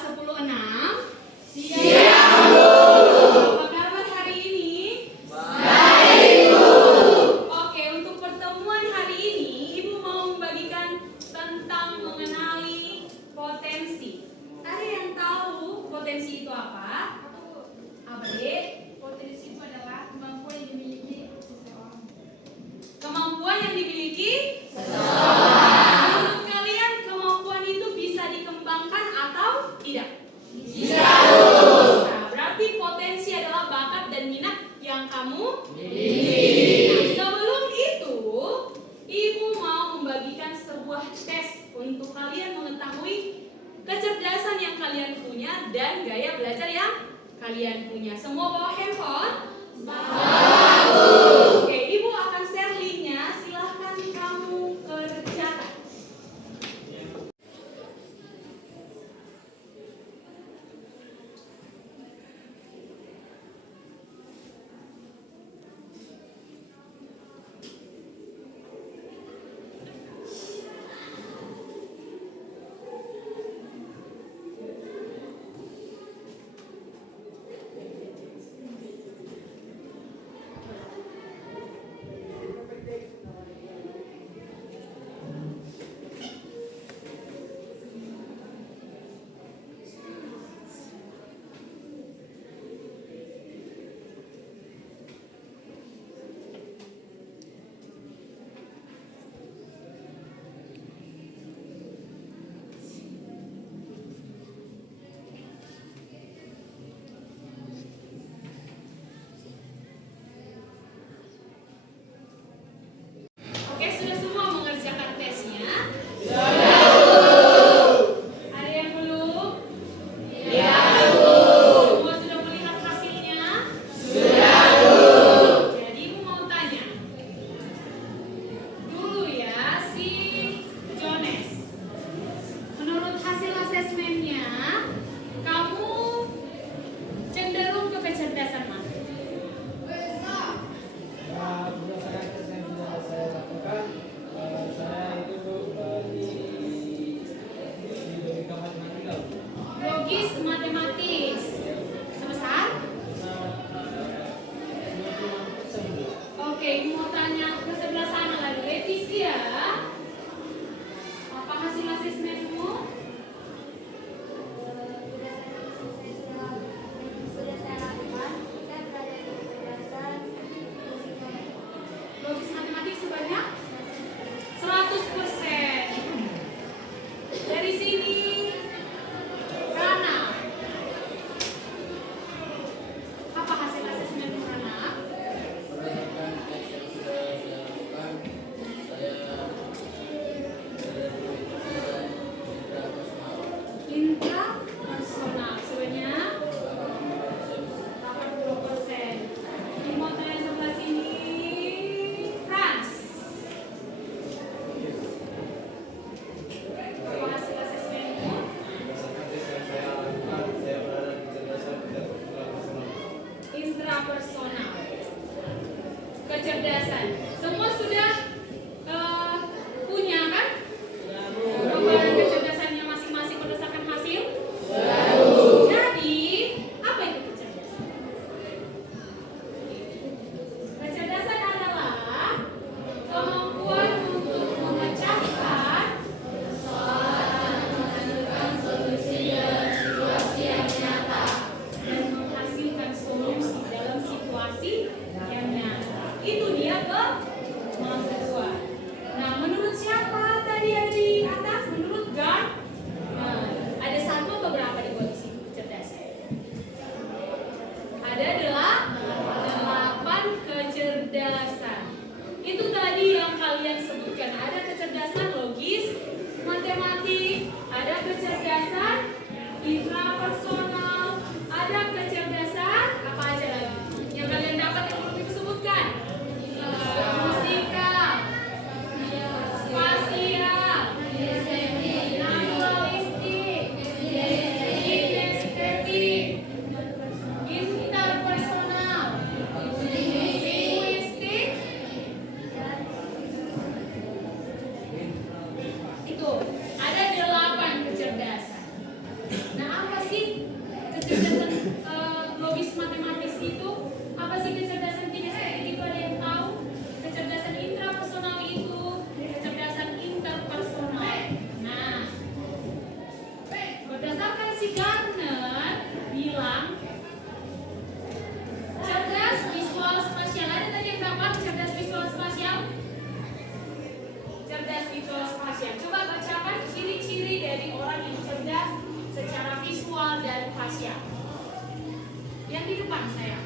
10.6? Siap, Bu. Apa kabar hari ini? Baik, Bu. Oke, untuk pertemuan hari ini, Ibu mau membagikan tentang mengenali potensi. Ada yang tahu potensi itu apa? Apa, Dek? Potensi itu adalah kemampuan yang dimiliki seseorang. Kemampuan yang dimiliki Seseorang. menurut kalian kemampuan itu bisa dikembangkan atau tidak? Bisa, Bu. Bisa. Berarti potensi adalah bakat dan minat yang kamu miliki. Nah, sebelum itu, Ibu mau membagikan sebuah tes untuk kalian mengetahui kecerdasan yang kalian punya dan gaya belajar yang kalian punya. Semua bawa handphone? Oke, Ibu akan share linknya. Silahkan kamu kerjakan. visual spasial. Coba bacakan ciri-ciri dari orang yang cerdas secara visual dan spasial. Yang di depan saya.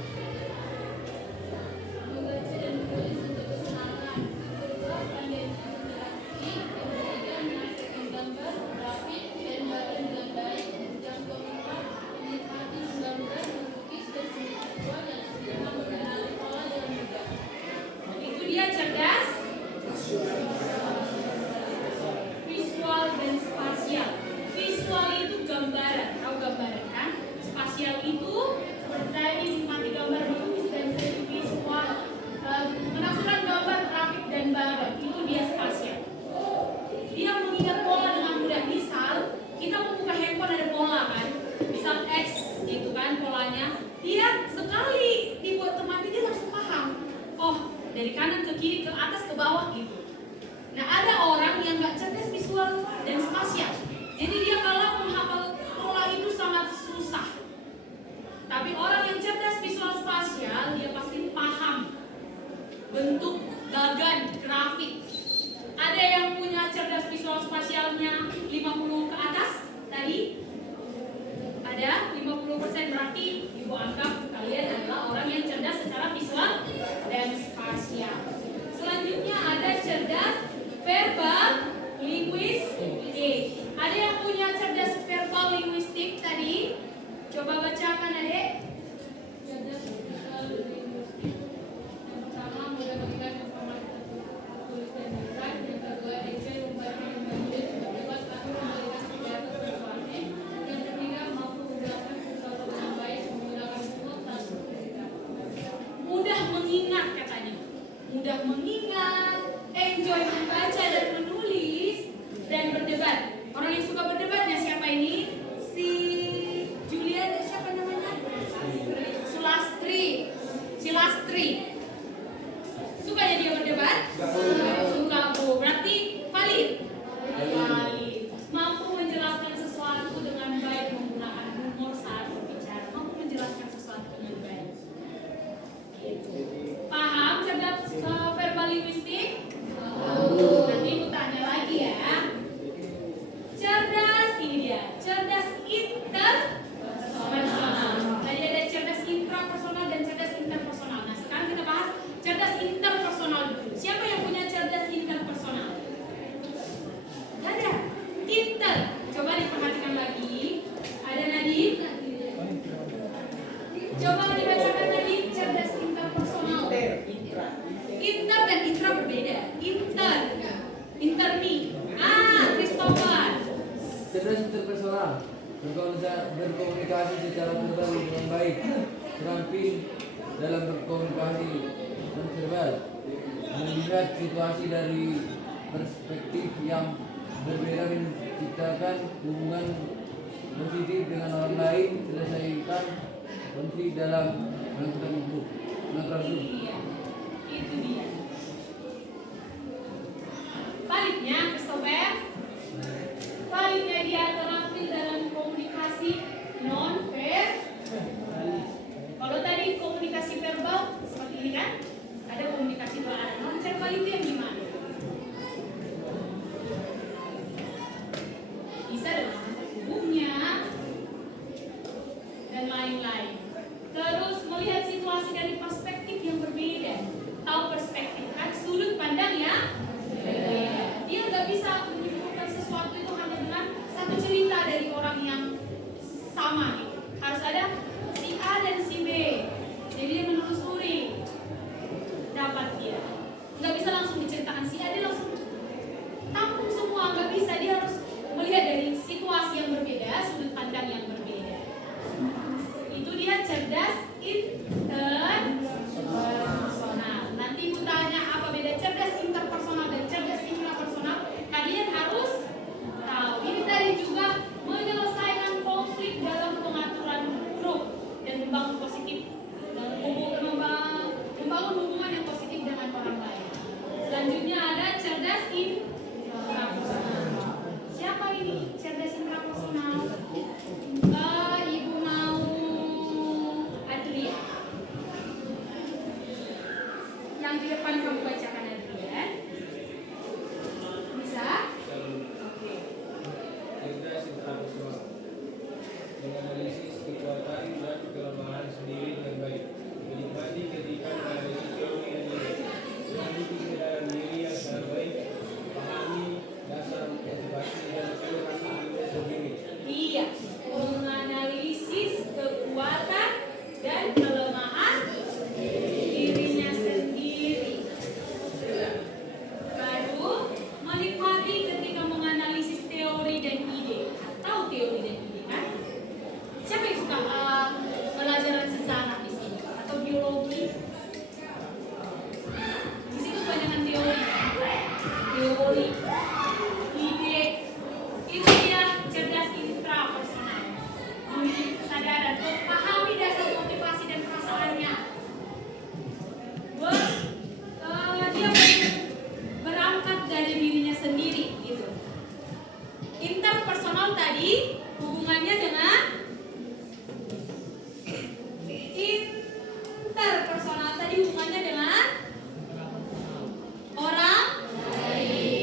Membaca dan menulis untuk kesenangan. Kedua, pandai berinteraksi. Yang ketiga, menghasilkan gambar, grafik, dan bahan dengan baik. Yang keempat, menikmati menggambar, melukis, dan seni visual yang sederhana mengenali pola dengan mudah. Itu dia cerdas visual dan spasial. Visual itu gambaran, tahu gambaran kan? Spasial itu berdaya menikmati gambar, melukis, dan seni visual, menafsirkan gambar, grafik, dan bahan. Itu dia spasial. Dia mengingat pola dengan mudah. Misal kita membuka handphone ada pola kan, misal X gitu kan polanya. Dia sekali dibuat teman dia langsung paham. Oh, dari kanan ke kiri, ke atas, ke bawah gitu. Nah, ada orang yang nggak cerdas visual dan spasial. Jadi dia kalau menghafal pola itu sangat susah. Tapi orang yang cerdas visual spasial, dia pasti paham bentuk, bagan, grafik. Ada yang punya cerdas visual spasialnya 50 ke atas tadi? Ada 50%, berarti Ibu anggap kalian adalah orang yang cerdas secara visual dan spasial. Selanjutnya ada cerdas verbal linguistik. Ada yang punya cerdas verbal linguistik tadi? Coba bacakan Adek. Cerdas visual linguistik. Yang pertama, mudah mengingat informasi tertulis dan lisan. Yang kedua, detail membaca dan menulis lewat atau memberikan senjata persuasi. Yang ketiga, mampu menjelaskan sesuatu dengan baik menggunakan mood dan cerita. Mudah mengingat katanya. Mudah mengingat, enjoy membaca dan menulis, dan berdebat. Orang yang suka berdebatnya siapa ini? Si Julia, siapa namanya? Silastri. Sukanya dia berdebat? Suka. Bu. Berarti valid. Mampu menjelaskan sesuatu dengan baik menggunakan humor saat berbicara. Mampu menjelaskan sesuatu dengan baik. Gitu. Paham cerdas verbal linguistik? Nanti aku tanya lagi ya. Cerdas, ini dia. Cerdas interpersonal. Tadi ada cerdas intrapersonal dan cerdas interpersonal. Nah, sekarang kita bahas cerdas interpersonal dulu. Siapa yang punya cerdas interpersonal? Ada. Inter. Coba diperhatikan lagi. Ada Nadine? Coba dibacakan Nadine cerdas interpersonal. Inter dan intra berbeda. Intermi. Christopher. Cerdas interpersonal, berkomunikasi secara verbal dengan baik, terampil dalam berkomunikasi non-verbal, melihat situasi dari perspektif yang berbeda, menciptakan hubungan positif dengan orang lain, selesaikan konflik dalam melakukan hidup. Itu dia. Baliknya, Christopher. Baliknya dia terampil dalam komunikasi non-verbal. Kalau tadi komunikasi verbal seperti ini kan, ada komunikasi dua arah. Non-verbal itu yang gimana? Bisa dengan hubungnya dan lain-lain. Terus melihat situasi dari perspektif yang berbeda. Tahu perspektif kan, sudut pandang ya berbeda. Dia nggak bisa menyimpulkan sesuatu itu hanya dengan satu cerita dari orang yang sama gitu. Harus ada si A dan si B. Jadi dia menelusuri, dapat dia. Nggak bisa langsung diceritakan si A, dia langsung tampung semua. Nggak bisa, dia harus melihat dari situasi yang berbeda, sudut pandang yang berbeda. Itu dia cerdas interpersonal. Nanti Ibu tanya apa beda cerdas interpersonal dan cerdas intrapersonal. Kalian harus tahu. Ini tadi juga menyelesaikan konflik dalam pengaturan grup dan membangun positif dan membangun hubungan yang positif dengan orang lain. Selanjutnya ada cerdas intrapersonal. Siapa ini cerdas intrapersonal? Ibu mau Adrian. Yang di depan kamu bacakan Adrian. Bisa? teori, ide. Itu dia cerdas intrapersonal. Memiliki kesadaran, memahami dasar motivasi dan perasaannya. Dia berangkat dari dirinya sendiri gitu. Interpersonal tadi hubungannya dengan orang.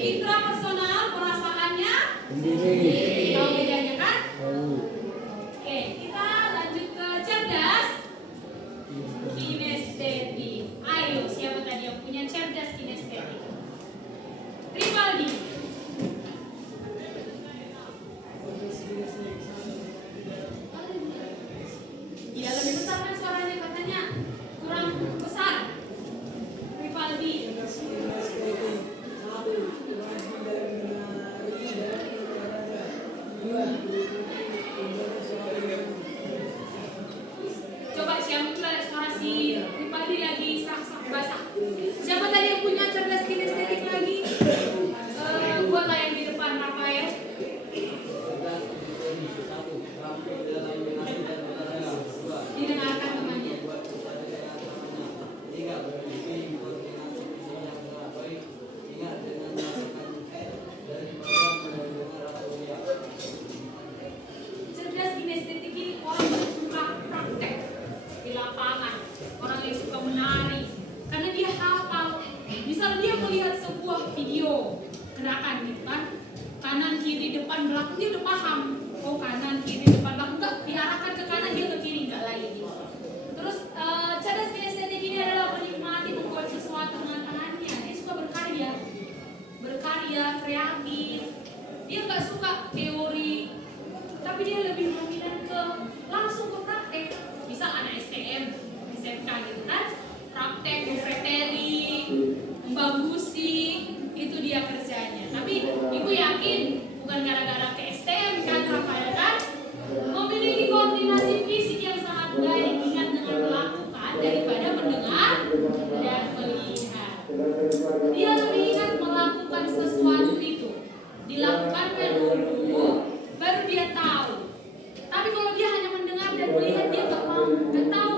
Intrapersonal perasaannya Sendiri. tahu bedanya kan? Tahu. Oke, kita lanjut ke cerdas kinestetik. Ayo, siapa tadi yang punya cerdas kinestetik? Rivaldi. Iya, lebih besar kan suaranya, katanya kurang besar. Rivaldi. Coba siapa suara si Rivaldi lagi sak-sak basah. Siapa tadi yang punya cerdas kinestetik lagi? Buatlah yang di depan, Rafael. Didengarkan temannya. Cerdas kinestetik ini orang yang suka praktek di lapangan, orang yang suka menari, karena dia hafal. Misal dia melihat sebuah video gerakan gitu kan, kanan kiri depan belakang, dia udah paham. Oh, kanan kiri depan belakang, enggak diarahkan ke kanan, dia ke kiri, enggak lagi gitu. Terus cerdas kinestetik ini adalah menikmati membuat sesuatu dengan tangannya. Dia suka berkarya kreatif. Dia nggak suka teori, tapi dia lebih dominan ke langsung ke praktek. Misal anak STM, SMK gitu kan, praktek, mempreteli, membagusi, itu dia kerjanya. Tapi ibu yakin bukan gara-gara ke STM kan, Rafael kan? Memiliki koordinasi fisik yang sangat baik, ingat dengan melakukan daripada mendengar dan melihat. Dia lebih ingat melakukan sesuatu itu, dilakukan dulu, baru dia tahu. Tapi kalau dia hanya mendengar dan melihat, dia nggak tahu.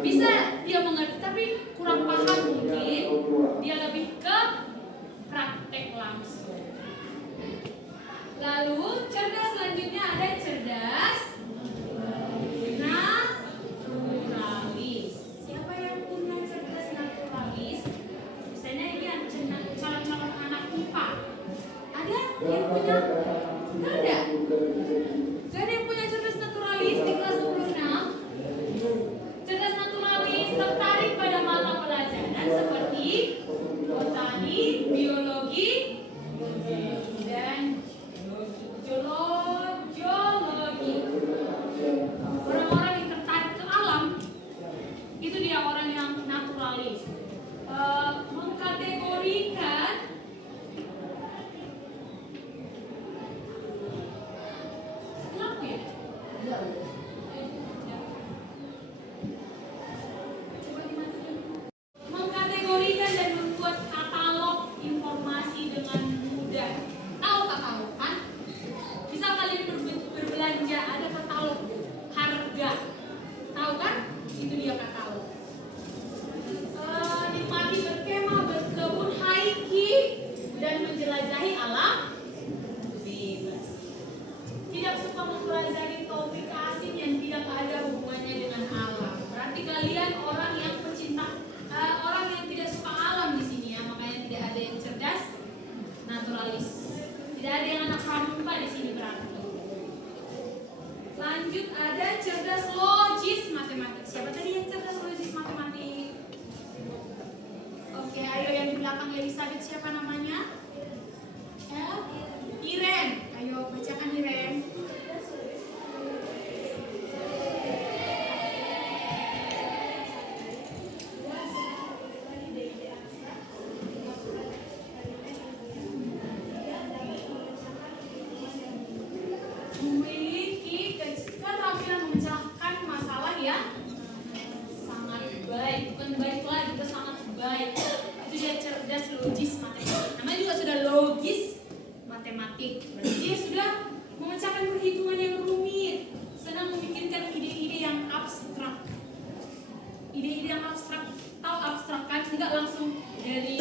Bisa dia mengerti, tapi kurang paham mungkin. Dia lebih ke praktek langsung. Lalu cerdas selanjutnya ada cerdas naturalis. Siapa yang punya cerdas naturalis? Misalnya ini calon-calon anak IPA. Ada yang punya? Nggak ada. Nggak ada yang punya cerdas naturalis di kelas 26. Cerdas naturalis tertarik pada mata pelajaran seperti botani, biologi, dan geologi. Orang-orang yang tertarik ke alam, itu dia orang yang naturalis. Mengkategorikan kenapa ya? Coba dimatikan. Mengkategorikan dan membuat katalog informasi dengan mudah. Tahu katalog kan? Misal kalian berbelanja, ada katalog harga. Tahu kan? Itu dia katalog. Nikmati berkemah, berkebun, hiking, dan menjelajahi alam bebas. Tidak suka mempelajari topik asing yang tidak ada hubungannya dengan alam. Berarti kalian orang yang pecinta, orang yang tidak suka alam di sini ya, makanya tidak ada yang cerdas naturalis. Tidak ada yang anak pramuka di sini berarti. Lanjut ada cerdas logis matematik. Siapa tadi yang cerdas logis matematik? Oke, ayo yang di belakang Elizabeth, siapa namanya? Iren. Ayo bacakan Iren. Memiliki keterampilan memecahkan masalah ya sangat baik, bukan baik lagi, itu sangat baik. Itu dia cerdas logis matematik. matematik. Berarti dia sudah memecahkan perhitungan yang rumit, senang memikirkan ide-ide yang abstrak. Ide-ide yang abstrak, tahu abstrak kan? Enggak langsung dari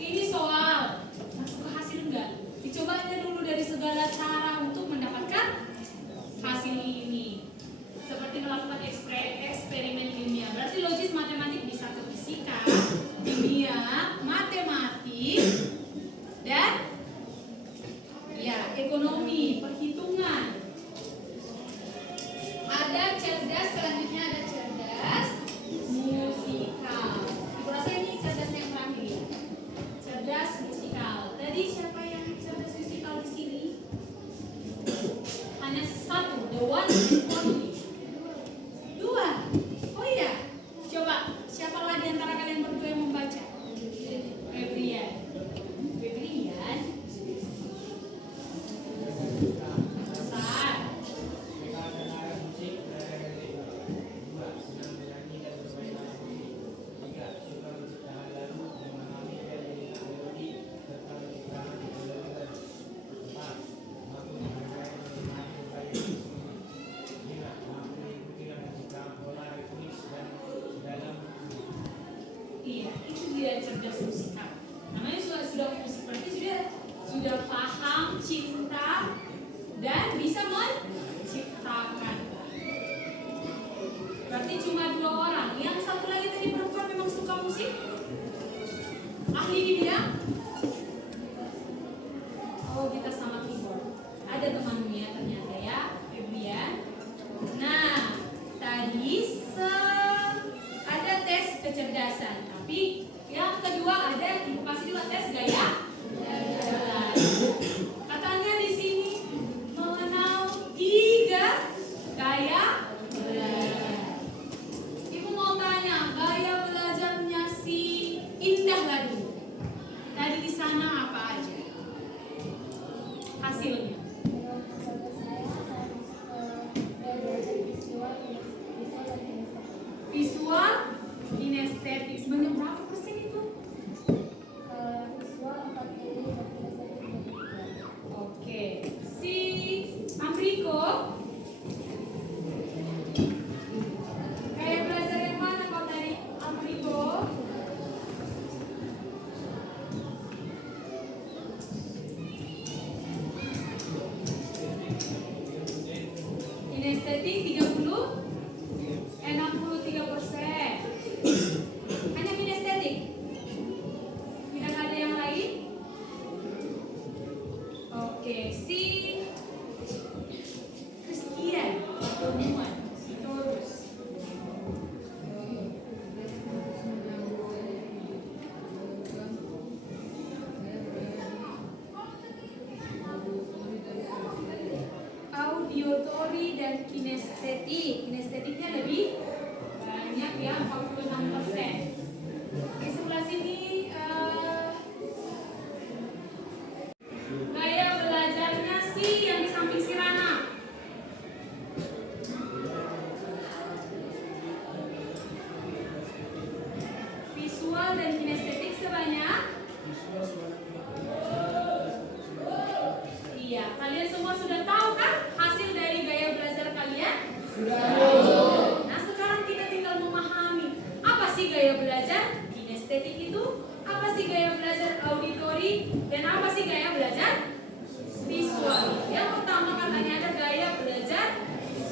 ini soal masuk ke hasil enggak. Dicobanya dulu dari segala cara untuk mendapatkan hasil ini. Seperti melakukan eksperimen ilmiah. Berarti logis matematik bisa ke fisika, kimia, matematik, dan ya ekonomi, perhitungan. Ada cerdas, selanjutnya ada cerdas musikal. Ibu rasa ini cerdas yang terakhir ya. Cerdas musikal. Tadi siapa yang cerdas musikal di sini? Hanya satu, the one and only. Dua. Oh iya. Coba siapa lagi antara kalian berdua yang membaca? Febrian. Febrian. Besar. Iya, itu dia cerdas musikal. Namanya sudah musik, berarti sudah paham, cinta, dan bisa menciptakan. Berarti cuma 2 orang. Yang satu lagi tadi perempuan memang suka musik? Ahli di bidang? Oh, kita sama keyboard. Ada temannya ternyata ya, Febrian. Nah, tadi ada tes kecerdasan. Tapi yang kedua ada ibu kasih juga tes gaya belajar. Katanya di sini mengenal 3 gaya belajar. Ibu mau tanya gaya belajarnya si Indah Gadu. Tadi di sana apa aja hasilnya? Visual, kinestetik. Sebanyak berapa persen itu? Oke. Si Amriko kayak belajar yang mana kau tadi? Amriko kinestetik 30, 63%. Hanya kinestetik. Tidak ada yang lain? Oke, si Christian pertemuan si Taurus. Auditory dan kinestetik. Kinestetiknya lebih banyak ya, 46%. Di sebelah sini gaya belajarnya sih yang di samping si Rana. Visual dan kinestetik sebanyak. Iya, kalian semua sudah tahu kan hasil dari gaya belajar kalian? Sudah. Nah, sekarang kita tinggal memahami apa sih gaya belajar kinestetik itu, apa sih gaya belajar auditori, dan apa sih gaya belajar visual. Yang pertama katanya ada gaya belajar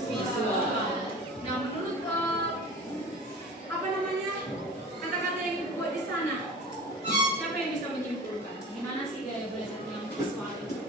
visual. Nah, menurut apa namanya kata-kata yang dibuat di sana, siapa yang bisa menyimpulkan gimana sih gaya belajar yang visual itu?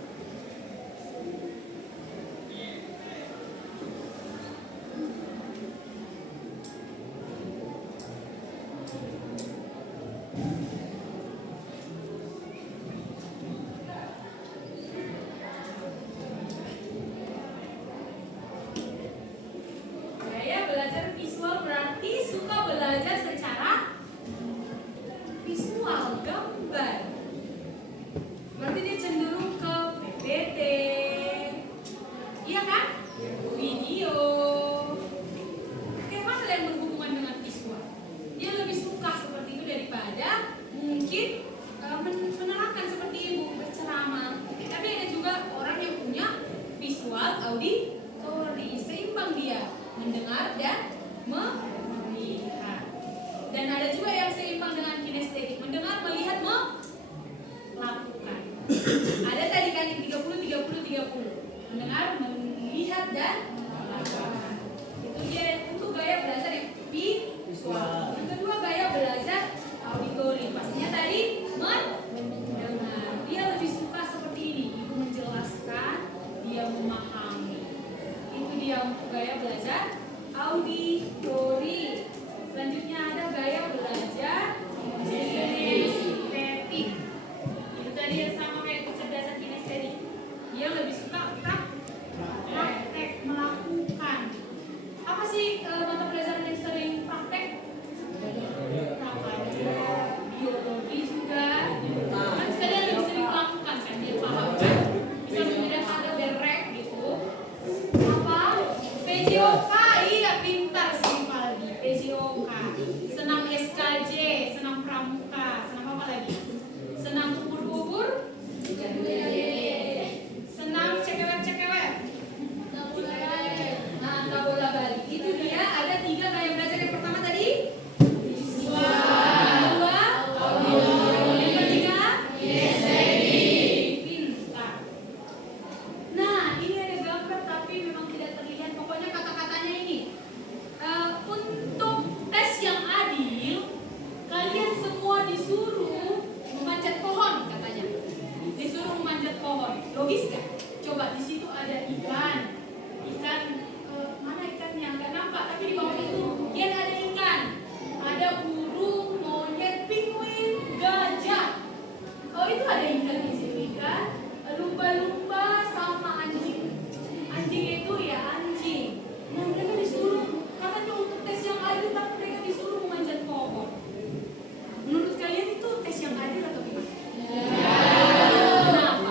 mendengar, melihat dan melakukan. Itu dia untuk gaya belajar yang visual. Yang kedua gaya belajar auditori. Pastinya tadi mendengar. Dia lebih suka seperti ini. Ibu menjelaskan, dia memahami. Itu dia untuk gaya belajar auditori. Selanjutnya ada gaya belajar kinestetik. Itu tadi yang sama kayak kecerdasan kinestetik. Dia lebih suka praktek melakukan. Apa sih mata pelajaran yang sering praktek? Biologi juga. Kan sekalian lebih sering melakukan kan dia paham. Misalnya kemudian ada berek gitu. Apa? PJOK, iya pintar sih Paldi. PJOK. Senam SKJ, senam pramuka, senam apa lagi? Senam ubur-ubur. Senam cekewet-cekewet. Nah, bola balik. Itu dia ada 3 gaya belajar. Yang pertama tadi visual. Yang ketiga pintar. Nah, ini ada gambar tapi memang tidak terlihat. Pokoknya kata-katanya ini. Untuk tes yang adil, kalian semua disuruh memanjat pohon katanya. Disuruh memanjat pohon. Logis gak? Coba di situ ada ikan. Ikan mana ikannya? Nggak nampak. Tapi di bawah itu dia ada ikan. Ada burung, monyet, penguin, gajah. Oh itu ada ikan di sini kan? Lumba-lumba sama anjing. Anjing itu ya anjing. Nah mereka disuruh katanya untuk tes yang adil, tapi mereka disuruh memanjat pohon. Menurut kalian itu tes yang adil atau gimana? Kenapa?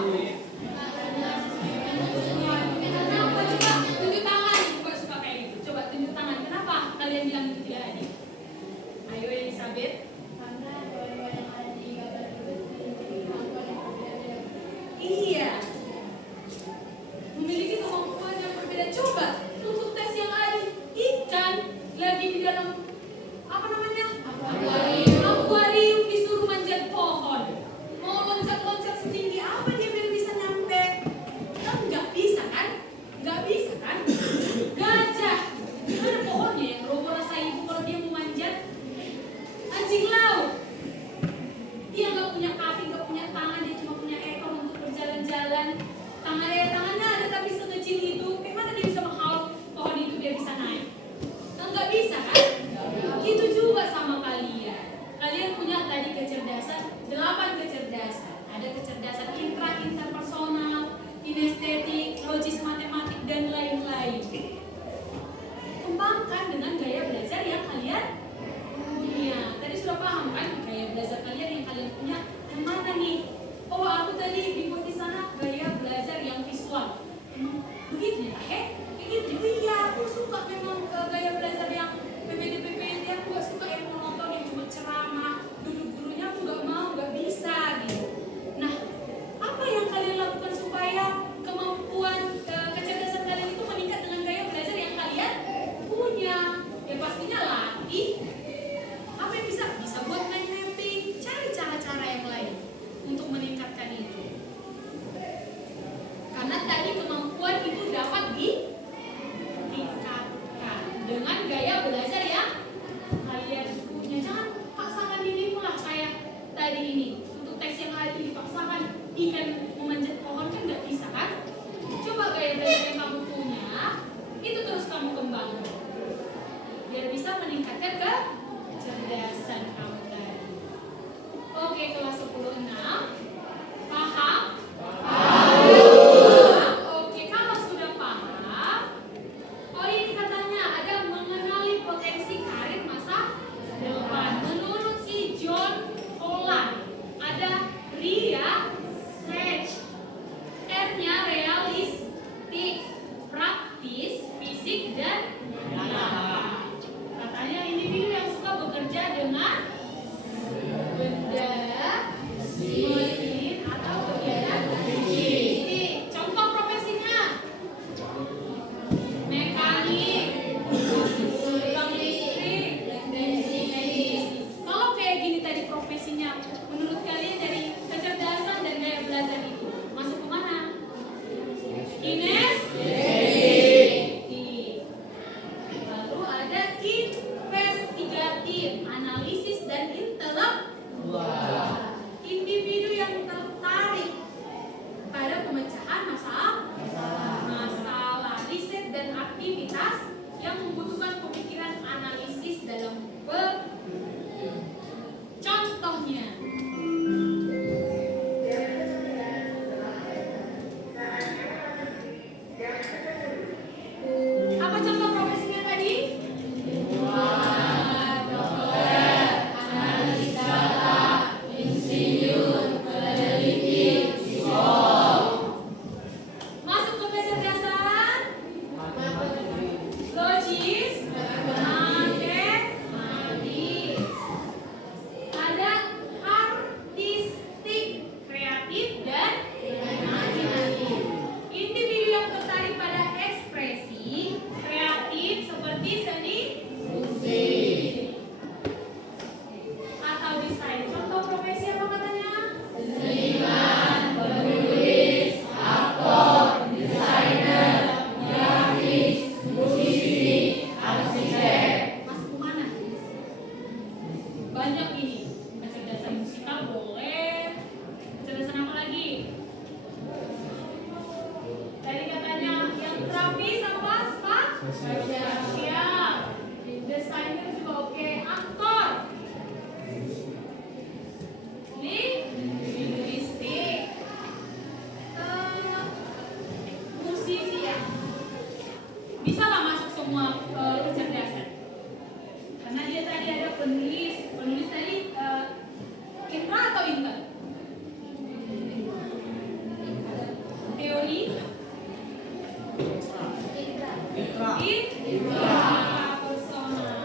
Intrapersonal.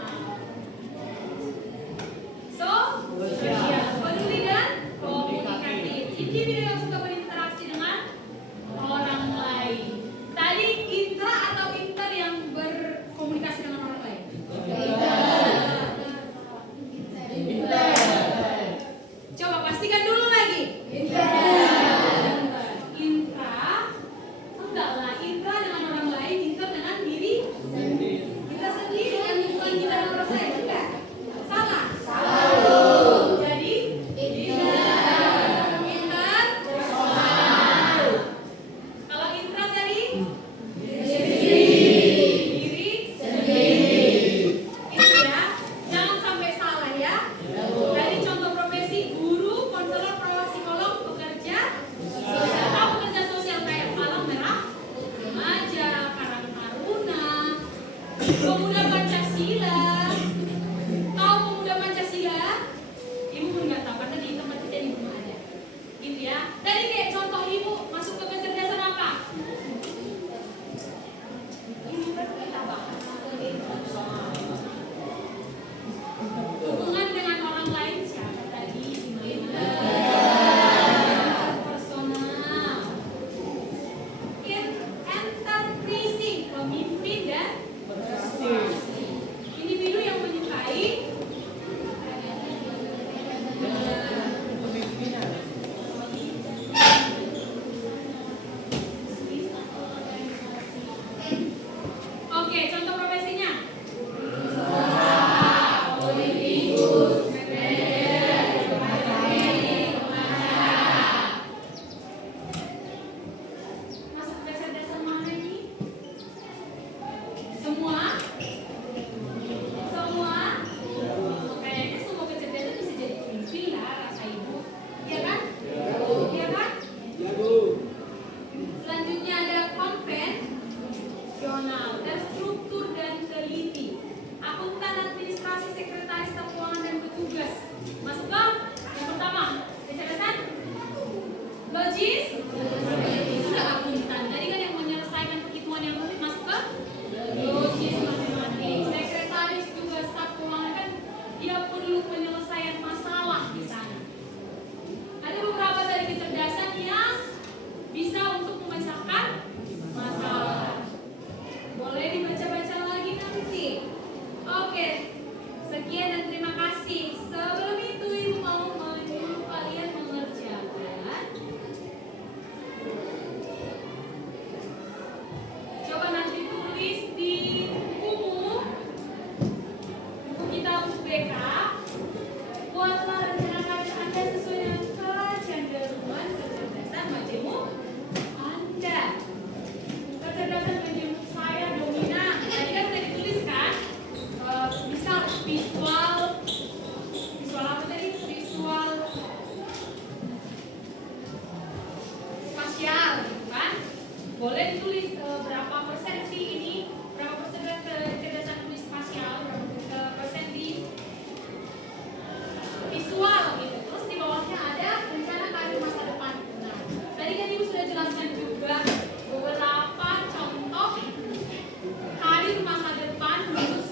Peduli dan komunikatif. Individu yang suka berinteraksi dengan orang lain. Tadi intra atau inter yang berkomunikasi dengan orang lain? Coba pastikan dulu lagi. Intra. Enggak lah, intra dengan orang lain, inter dengan diri kita sendiri kan, bukan kita dengan orang lain, enggak? Salah. Jadi inter. Kalau intra tadi diri itu ya. Jangan sampai salah ya. Tadi contoh profesi guru, konselor, perawat, psikolog, pekerja atau pekerja sosial kayak Palang Merah Remaja, Karang Taruna, pemuda Pancasila. Tahu pemuda Pancasila? Ibu pun nggak tahu karena di tempat kita di rumah ada. Gitu ya. Tadi kayak contoh ibu masuk ke kecerdasan apa? Ini kita bahas hubungan dengan orang lain siapa tadi? Personal. Enterprising, pemimpin dan individu yang menyukai Oke, contoh profesinya. Masuk ke kecerdasan mana nih? Semua? Kayaknya semua kecerdasan bisa jadi pemimpin lah, rasa ibu. Iya kan? Iya kan? Selanjutnya ada konvensional, terstruktur dan teliti. Akuntan, administrasi, sekretaris, staf keuangan dan petugas. Masuk ke yang pertama, kecerdasan logis. Sudah akuntan. Tadi kan yang menyelesaikan perhitungan yang rumit, masuk ke logis matematik. Sekretaris juga staf keuangan kan dia perlu penyelesaian masalah di sana. Ada beberapa dari kecerdasan yang bisa untuk memecahkan masalah. Boleh dibaca-baca lagi nanti. Oke, sekian dan terima kasih. Sebelum itu ibu mau menyuruh kalian mengerjakan. Coba nanti tulis di buku kita untuk BK. Buatlah rencana karir Anda sesuai dengan kecenderungan kecerdasan majemuk Anda. Kecerdasan majemuk saya dominan. Tadi kan sudah dituliskan. Misal visual apa tadi? Visual spasial, gitu kan? Boleh ditulis berapa persen sih ini? Berapa persen kecerdasan tulis spasial? Berapa persen di visual gitu. Terus di bawahnya ada rencana karir masa depan. Nah, tadi kan ibu sudah jelaskan juga beberapa contoh karir masa depan menurut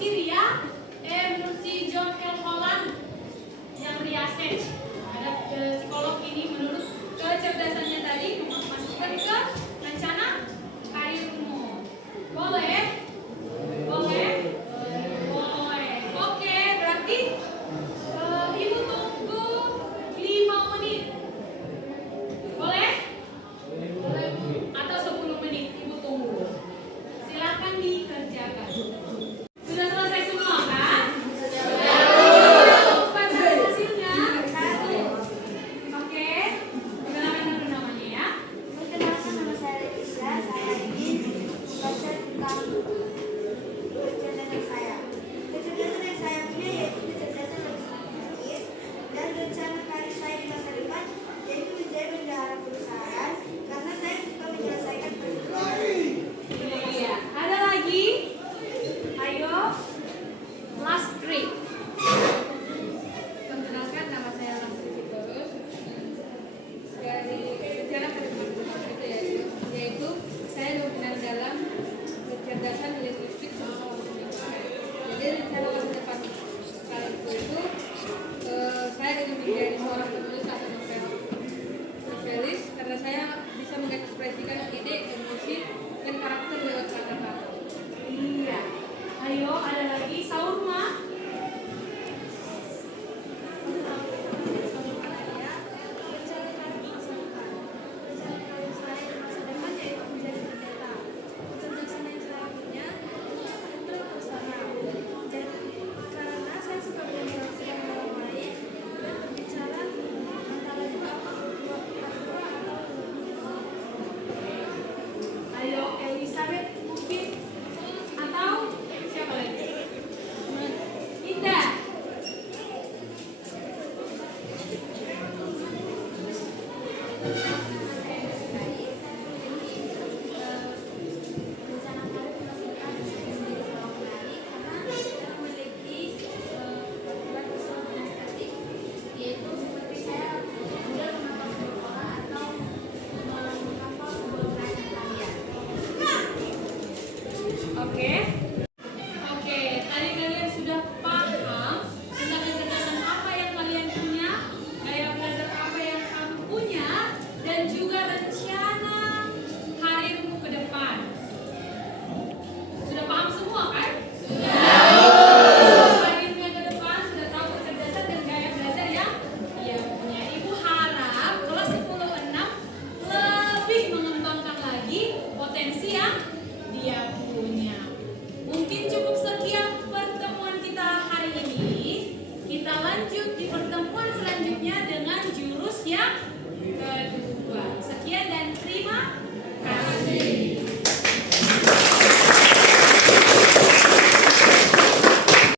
menurut si John L. Holland yang research. Ada psikolog ini menurut kecerdasannya tadi memasukkan ke rencana karirmu. Boleh? Boleh? Boleh. Oke, berarti ibu tunggu 5 menit. Boleh? Atau 10 menit ibu tunggu. Silakan dikerjakan. Sudah selesai semua kan? Baca hasilnya. Oke. Perkenalkan dulu namanya ya. Perkenalkan nama yang